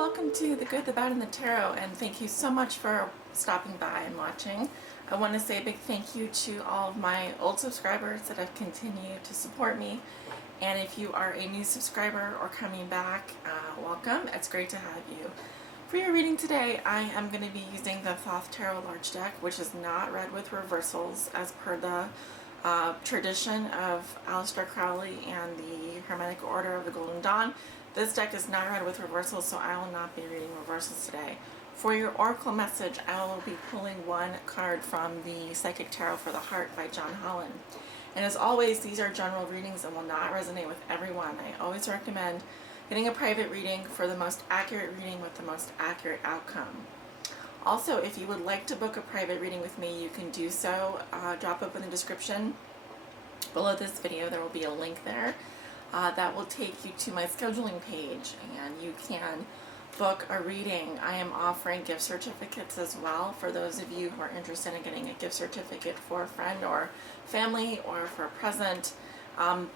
welcome to The Good, the Bad, and the Tarot, and thank you so much for stopping by and watching. I want to say a big thank you to all of my old subscribers that have continued to support me, and if you are a new subscriber or coming back, welcome. It's great to have you. For your reading today, I am going to be using the Thoth Tarot Large Deck, which is not read with reversals as per the tradition of Aleister Crowley and the Hermetic Order of the Golden Dawn. This deck is not read with reversals, so I will not be reading reversals today. For your oracle message, I will be pulling one card from the Psychic Tarot for the Heart by John Holland. And as always, these are general readings and will not resonate with everyone. I always recommend getting a private reading for the most accurate reading with the most accurate outcome. Also, if you would like to book a private reading with me, you can do so. Drop up in the description below this video. There will be a link there that will take you to my scheduling page, and you can book a reading. I am offering gift certificates as well for those of you who are interested in getting a gift certificate for a friend or family or for a present.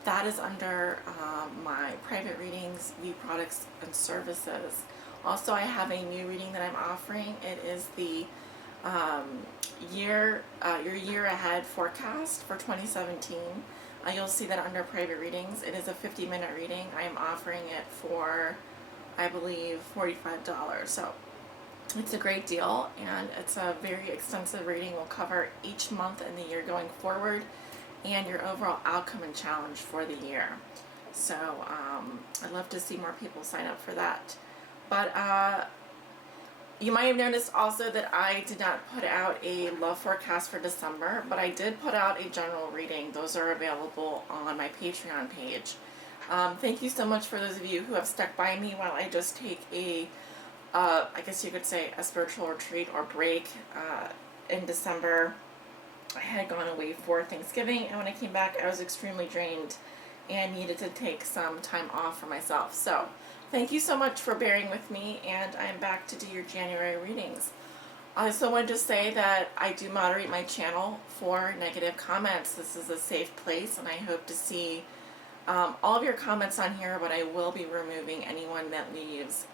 That is under my private readings, view products and services. Also, I have a new reading that I'm offering. It is the your year ahead forecast for 2017. You'll see that under private readings. It is a 50-minute reading. I am offering it for, I believe, $45. So it's a great deal, and it's a very extensive reading. Will cover each month in the year going forward and your overall outcome and challenge for the year. So I'd love to see more people sign up for that. But you might have noticed also that I did not put out a love forecast for December, but I did put out a general reading. Those are available on my Patreon page. Thank you so much for those of you who have stuck by me while I just take a, I guess you could say, a spiritual retreat or break in December. I had gone away for Thanksgiving, and when I came back, I was extremely drained and needed to take some time off for myself. So thank you so much for bearing with me, and I'm back to do your January readings. I also wanted to say that I do moderate my channel for negative comments. This is a safe place, and I hope to see all of your comments on here, but I will be removing anyone that leaves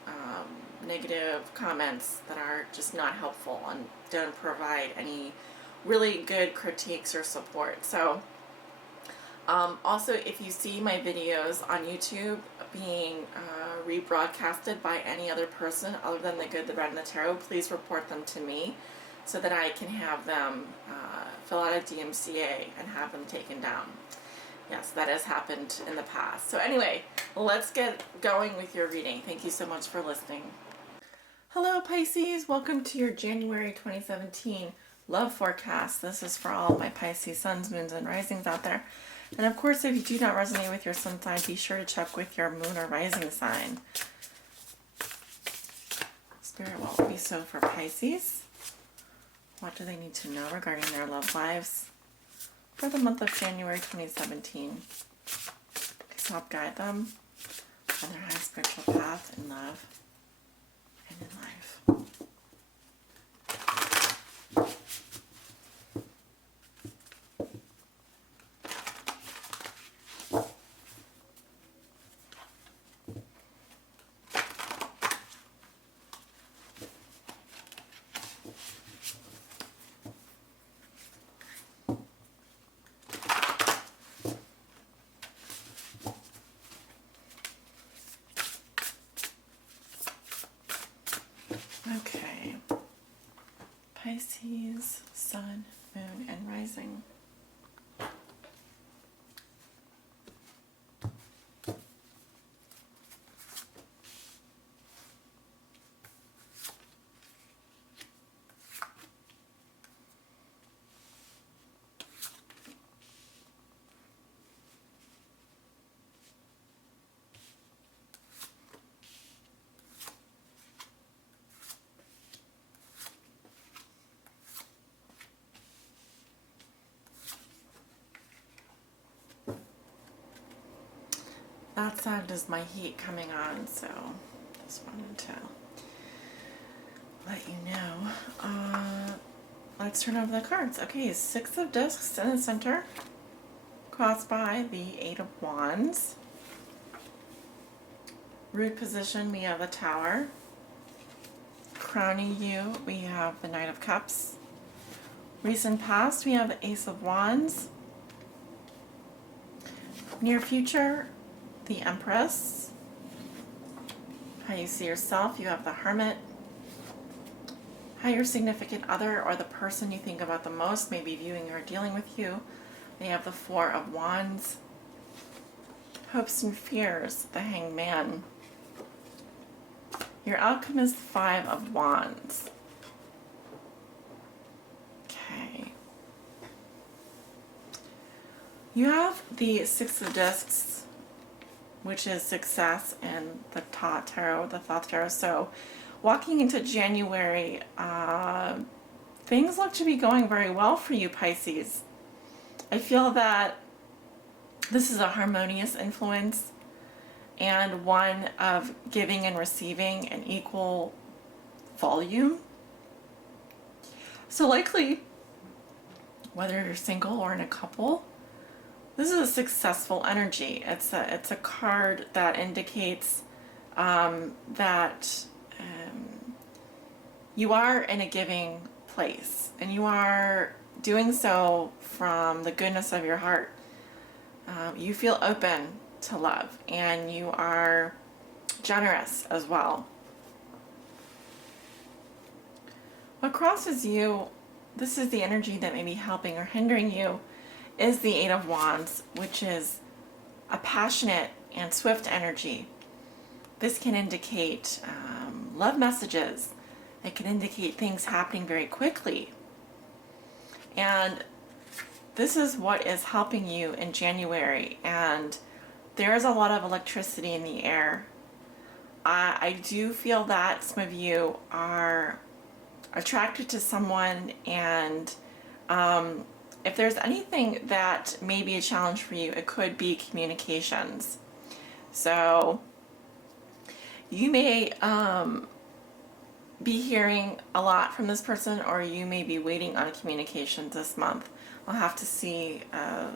negative comments that are just not helpful and don't provide any really good critiques or support. So also, if you see my videos on YouTube being rebroadcasted by any other person other than The Good, the Bad, and the Tarot, please report them to me so that I can have them fill out a DMCA and have them taken down. Yes, that has happened in the past. So anyway, let's get going with your reading. Thank you so much for listening. Hello, Pisces. Welcome to your January 2017 love forecast. This is for all my Pisces suns, moons, and risings out there. And of course, if you do not resonate with your sun sign, be sure to check with your moon or rising sign. Spirit, what will be so for Pisces? What do they need to know regarding their love lives for the month of January 2017? Please help guide them on their high spiritual path in love and in life. Okay, Pisces, Sun, Moon, and Rising. That sound is my heat coming on, so just wanted to let you know. Let's turn over the cards. Okay, Six of Discs in the center, crossed by the Eight of Wands. Root position, we have the Tower. Crowning you, we have the Knight of Cups. Recent past, we have the Ace of Wands. Near future, the Empress. How you see yourself, you have the Hermit. How your significant other or the person you think about the most may be viewing or dealing with you. They have the Four of Wands. Hopes and fears, the Hanged Man. Your outcome is the Five of Wands. Okay. You have the Six of Discs, which is success, and the Thoth Tarot. So walking into January, things look to be going very well for you, Pisces. I feel that this is a harmonious influence and one of giving and receiving an equal volume. So likely, whether you're single or in a couple, this is a successful energy. It's a card that indicates that you are in a giving place, and you are doing so from the goodness of your heart. You feel open to love, and you are generous as well. What crosses you, this is the energy that may be helping or hindering you, is the Eight of Wands, which is a passionate and swift energy. This can indicate love messages. It can indicate things happening very quickly. And this is what is helping you in January. And there is a lot of electricity in the air. I do feel that some of you are attracted to someone, and if there's anything that may be a challenge for you, it could be communications. So you may be hearing a lot from this person, or you may be waiting on communications this month. I'll have to see the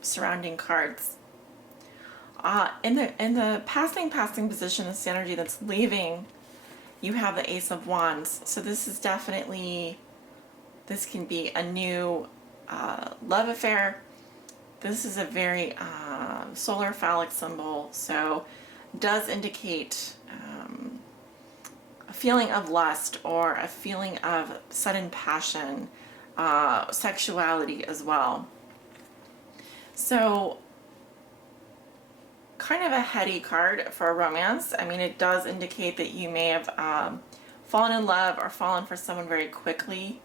surrounding cards. In the passing position, this energy that's leaving, you have the Ace of Wands. So this is definitely, this can be a new love affair. This is a very solar phallic symbol, so does indicate a feeling of lust or a feeling of sudden passion, sexuality as well. So kind of a heady card for a romance. I mean, it does indicate that you may have fallen in love or fallen for someone very quickly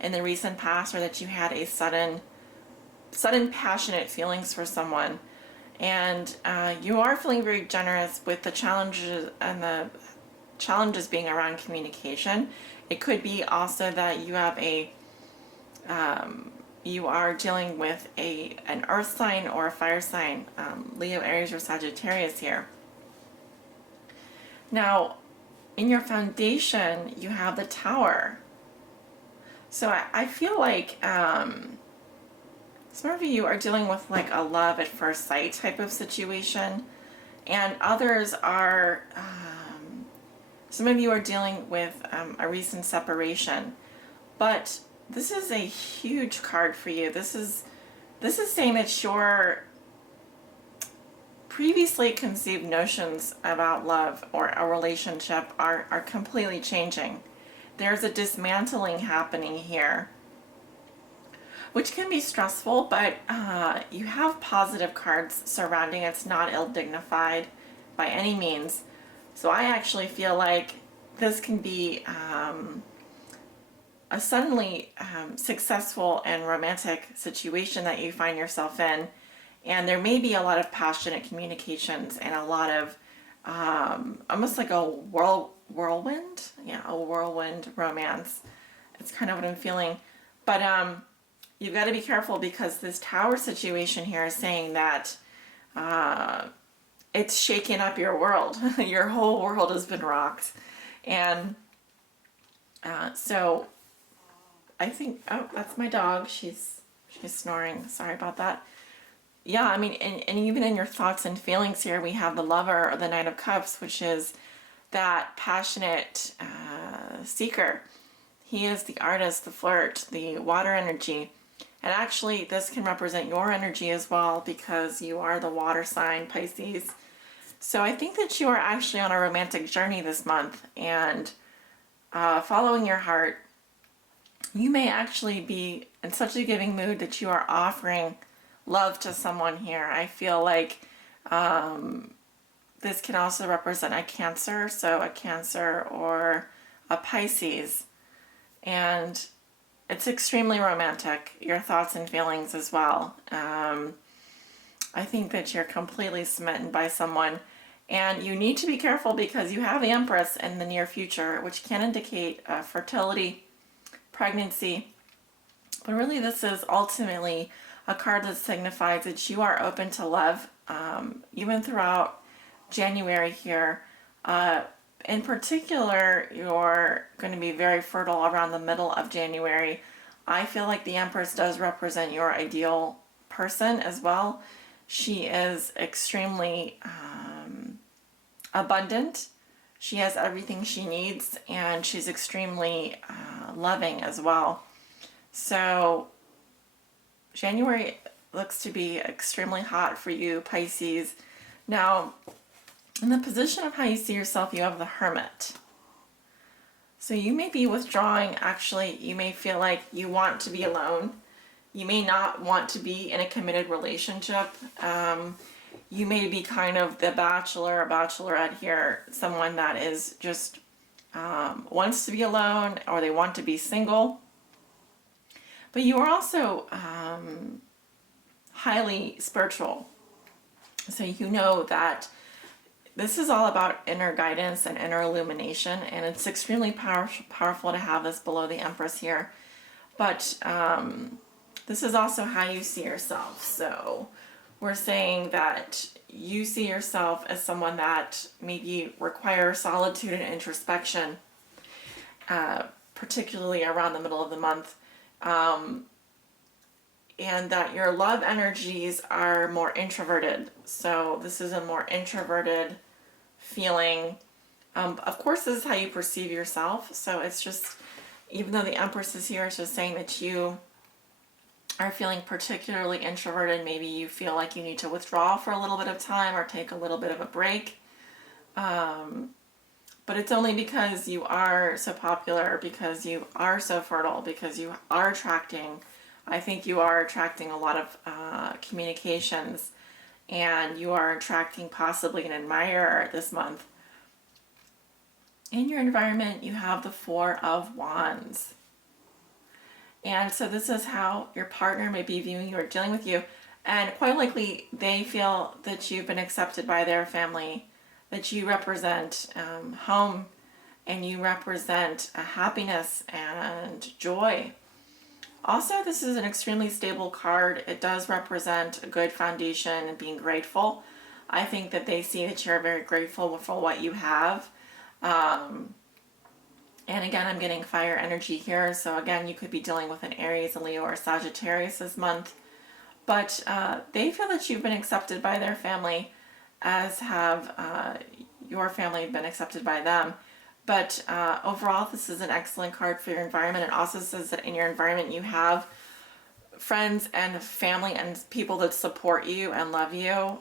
in the recent past, or that you had a sudden passionate feelings for someone. And you are feeling very generous with the challenges, and the challenges being around communication. It could be also that you have you are dealing with an earth sign or a fire sign, Leo, Aries, or Sagittarius here. Now, in your foundation, you have the Tower. So I feel like some of you are dealing with like a love at first sight type of situation, and others are, some of you are dealing with a recent separation. But this is a huge card for you. This is saying that your previously conceived notions about love or a relationship are completely changing. There's a dismantling happening here, which can be stressful, but you have positive cards surrounding it. It's not ill-dignified by any means. So I actually feel like this can be a suddenly successful and romantic situation that you find yourself in. And there may be a lot of passionate communications and a lot of almost like a whirlwind. Yeah, a whirlwind romance. It's kind of what I'm feeling. But you've got to be careful, because this Tower situation here is saying that it's shaken up your world. Your whole world has been rocked. And so I think, oh, that's my dog. She's snoring. Sorry about that. Yeah, I mean, and even in your thoughts and feelings here, we have the Lover, or the Knight of Cups, which is that passionate seeker. He is the artist, the flirt, the water energy. And actually, this can represent your energy as well because you are the water sign, Pisces. So I think that you are actually on a romantic journey this month and following your heart. You may actually be in such a giving mood that you are offering love to someone here. I feel like this can also represent a Cancer, so a Cancer or a Pisces. And it's extremely romantic, your thoughts and feelings as well. I think that you're completely smitten by someone. And you need to be careful because you have the Empress in the near future, which can indicate fertility, pregnancy. But really, this is ultimately a card that signifies that you are open to love, even throughout January here. In particular, you're going to be very fertile around the middle of January. I feel like the Empress does represent your ideal person as well. She is extremely abundant. She has everything she needs, and she's extremely loving as well. So January looks to be extremely hot for you, Pisces. Now, in the position of how you see yourself, you have the Hermit. So you may be withdrawing. Actually, you may feel like you want to be alone. You may not want to be in a committed relationship. You may be kind of the bachelor or bachelorette here, someone that is just wants to be alone, or they want to be single. But you are also highly spiritual. So you know that this is all about inner guidance and inner illumination, and it's extremely powerful to have this below the Empress here. But this is also how you see yourself. So we're saying that you see yourself as someone that maybe requires solitude and introspection, particularly around the middle of the month. And that your love energies are more introverted. So this is a more introverted feeling. Of course, this is how you perceive yourself. So it's just, even though the Empress is here, it's just saying that you are feeling particularly introverted. Maybe you feel like you need to withdraw for a little bit of time or take a little bit of a break. But it's only because you are so popular, because you are so fertile, because you are attracting. I think you are attracting a lot of communications, and you are attracting possibly an admirer this month. In your environment, you have the Four of Wands. And so this is how your partner may be viewing you or dealing with you. And quite likely, they feel that you've been accepted by their family, that you represent home, and you represent happiness and joy. Also, this is an extremely stable card. It does represent a good foundation and being grateful. I think that they see that you're very grateful for what you have. And again, I'm getting fire energy here. So again, you could be dealing with an Aries, a Leo, or Sagittarius this month. But they feel that you've been accepted by their family, as have your family been accepted by them. But overall, this is an excellent card for your environment. It also says that in your environment, you have friends and family and people that support you and love you.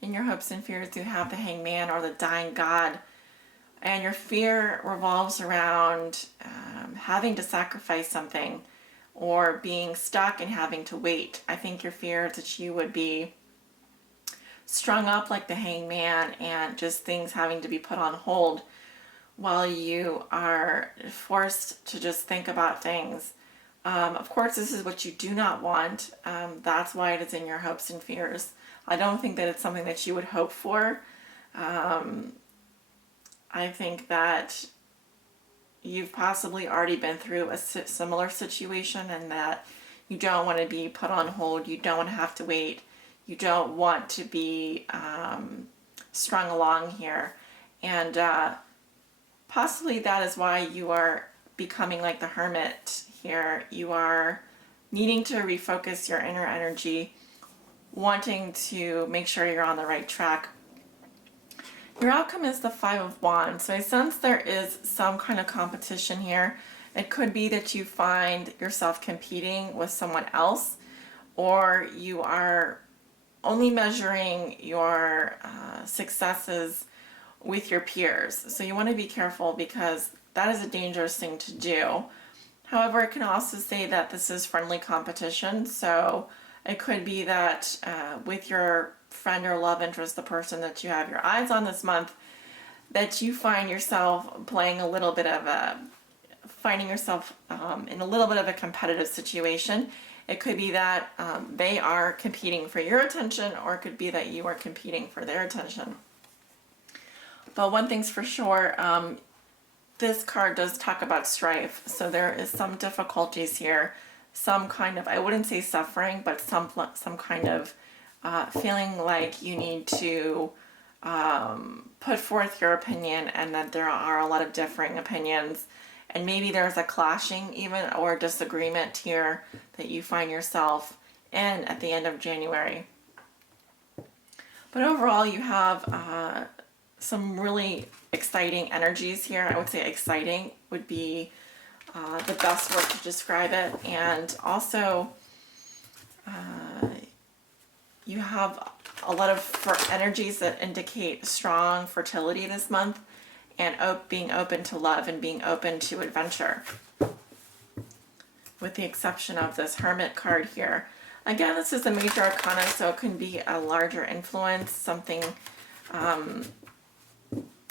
In your hopes and fears, you have the Hangman or the Dying God. And your fear revolves around having to sacrifice something or being stuck and having to wait. I think your fear is that you would be strung up like the Hangman and just things having to be put on hold while you are forced to just think about things. Of course, this is what you do not want. That's why it is in your hopes and fears. I don't think that it's something that you would hope for. I think that you've possibly already been through a similar situation, and that you don't want to be put on hold. You don't want to have to wait. You don't want to be strung along here. And possibly that is why you are becoming like the Hermit here. You are needing to refocus your inner energy, wanting to make sure you're on the right track. Your outcome is the Five of Wands. So I sense there is some kind of competition here. It could be that you find yourself competing with someone else, or you are only measuring your successes with your peers. So you want to be careful because that is a dangerous thing to do. However, it can also say that this is friendly competition. So it could be that with your friend or love interest, the person that you have your eyes on this month, that you find yourself playing a little bit of a, finding yourself in a little bit of a competitive situation. It could be that they are competing for your attention, or it could be that you are competing for their attention. But one thing's for sure, this card does talk about strife. So there is some difficulties here, some kind of, I wouldn't say suffering, but some kind of feeling like you need to put forth your opinion, and that there are a lot of differing opinions. And maybe there's a clashing even or disagreement here that you find yourself in at the end of January. But overall, you have some really exciting energies here. I would say exciting would be the best word to describe it. And also, you have a lot of energies that indicate strong fertility this month, and being open to love and being open to adventure, with the exception of this Hermit card here. Again, this is a major arcana, so it can be a larger influence, something, and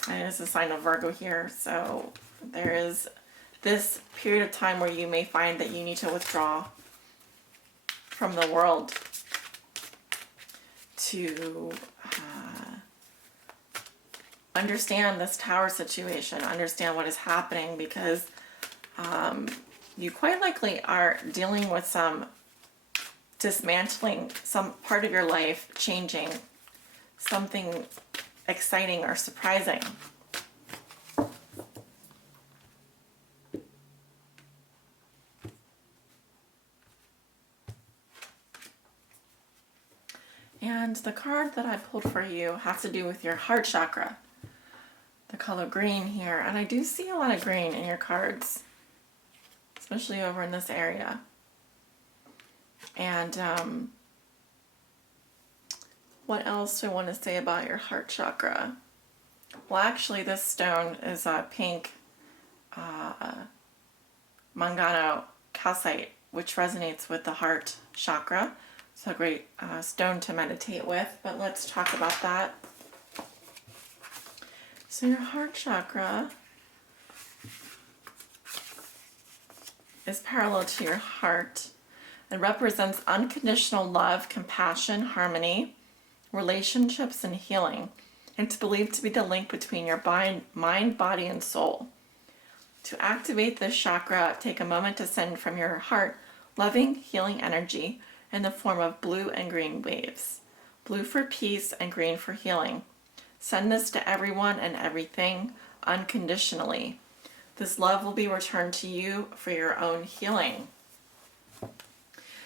it's a sign of Virgo here, so there is this period of time where you may find that you need to withdraw from the world to understand this tower situation, understand what is happening, because you quite likely are dealing with some dismantling, some part of your life changing, something exciting or surprising. And the card that I pulled for you has to do with your heart chakra, the color green here. And I do see a lot of green in your cards, especially over in this area. And what else do I want to say about your heart chakra? Well, actually, this stone is a pink Mangano calcite, which resonates with the heart chakra. It's a great stone to meditate with, but let's talk about that. So your heart chakra is parallel to your heart. It represents unconditional love, compassion, harmony, relationships, and healing. It's believed to be the link between your mind, body, and soul. To activate this chakra, take a moment to send from your heart loving, healing energy in the form of blue and green waves. Blue for peace and green for healing. Send this to everyone and everything unconditionally. This love will be returned to you for your own healing.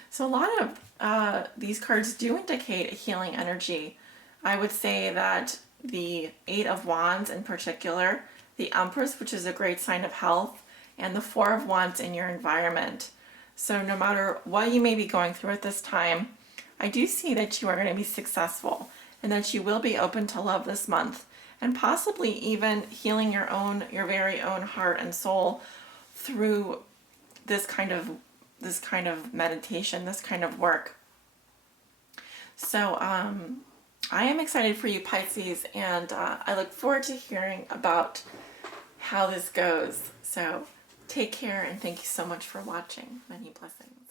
So a lot of these cards do indicate a healing energy. I would say that the Eight of Wands in particular, the Empress, which is a great sign of health, and the Four of Wands in your environment. So no matter what you may be going through at this time, I do see that you are going to be successful, and that you will be open to love this month, and possibly even healing your very own heart and soul through this kind of meditation, this kind of work. So I am excited for you, Pisces, and I look forward to hearing about how this goes. So take care, and thank you so much for watching. Many blessings.